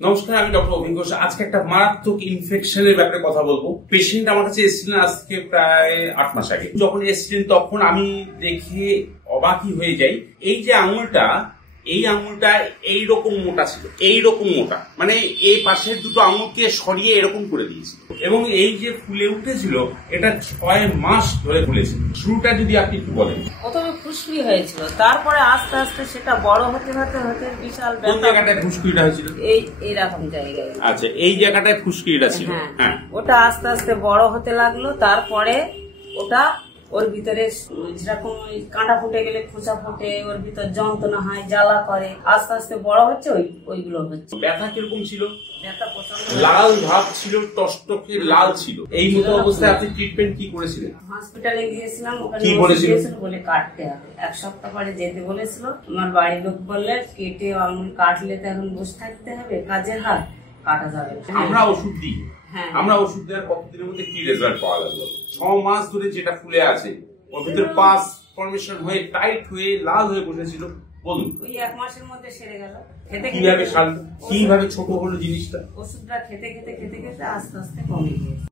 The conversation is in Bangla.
নমস্কার, আমি ডক্টর অভিন ঘোষ। আজকে একটা মারাত্মক ইনফেকশনের ব্যাপারে কথা বলবো। পেশেন্ট আমার কাছে এসেছিলেন আজকে প্রায় 8 মাস আগে। যখন এসেছিলেন তখন আমি দেখে অবাকই হয়ে যাই। এই যে আঙুলটা, এই আঙুলটা এইরকম মোটা ছিল, এইরকম মোটা, মানে এই পাশের দুটো আঙুলকে সরিয়ে এরকম করে দিয়েছিল। এবং এই যে ফুলে উঠেছিল, এটা 6 মাস ধরে ফুলেছিল। শুরুটা যদি আপনি একটু বলেন। প্রথমে ফুসকুড়ি হয়েছিল, তারপরে আস্তে আস্তে সেটা বড় হতে হতে হতে বিশাল কোন জায়গাটায় ফুসকুড়িটা হয়েছিল? এইরকম জায়গায়। আচ্ছা, এই জায়গাটায় ফুসকুড়িটা ছিল। হ্যাঁ, ওটা আস্তে আস্তে বড় হতে লাগলো। তারপরে ওটা ওর ভিতরে যেরকম কাঁটা ফুটে গেলে খোঁচা ফুটে, ওর ভিতর যন্ত্রণা হয়, জ্বালা করে, আস্তে আস্তে বড় হচ্ছে, ওইগুলো হচ্ছে। ব্যথা কিরকম ছিল? ব্যথা প্রচন্ড, লাল ভাব ছিল, টকটকে লাল ছিল। এই মতো অবস্থায় আপনি ট্রিটমেন্ট কি করেছিলেন? হসপিটালে গিয়েছিলাম, ওখানে কি বলেছিল? বলে কাটতে হবে, 1 সপ্তাহ পরে যেতে বলেছিল। আমার বাড়ির লোক বললে কেটে আঙুল কাটলে তো এখন বসে থাকতে হবে, কাজের হাত, কাটা যাবে। আমরা ওষুধ দিই, আমরা ওষুধ দেওয়ার কতদিনের মধ্যে কি রেজাল্ট পাওয়া লাগলো? 6 মাস ধরে যেটা ফুলে আছে, ওর ভিতরে পাস ফর্মেশন হয়ে টাইট হয়ে লাল হয়ে বসেছিল। বলুন, ওই 1 মাসের মধ্যে সেরে গেল। কিভাবে কিভাবে ছোট হলো জিনিসটা? ওষুধটা খেতে খেতে খেতে খেতে আস্তে আস্তে কমে গিয়েছে।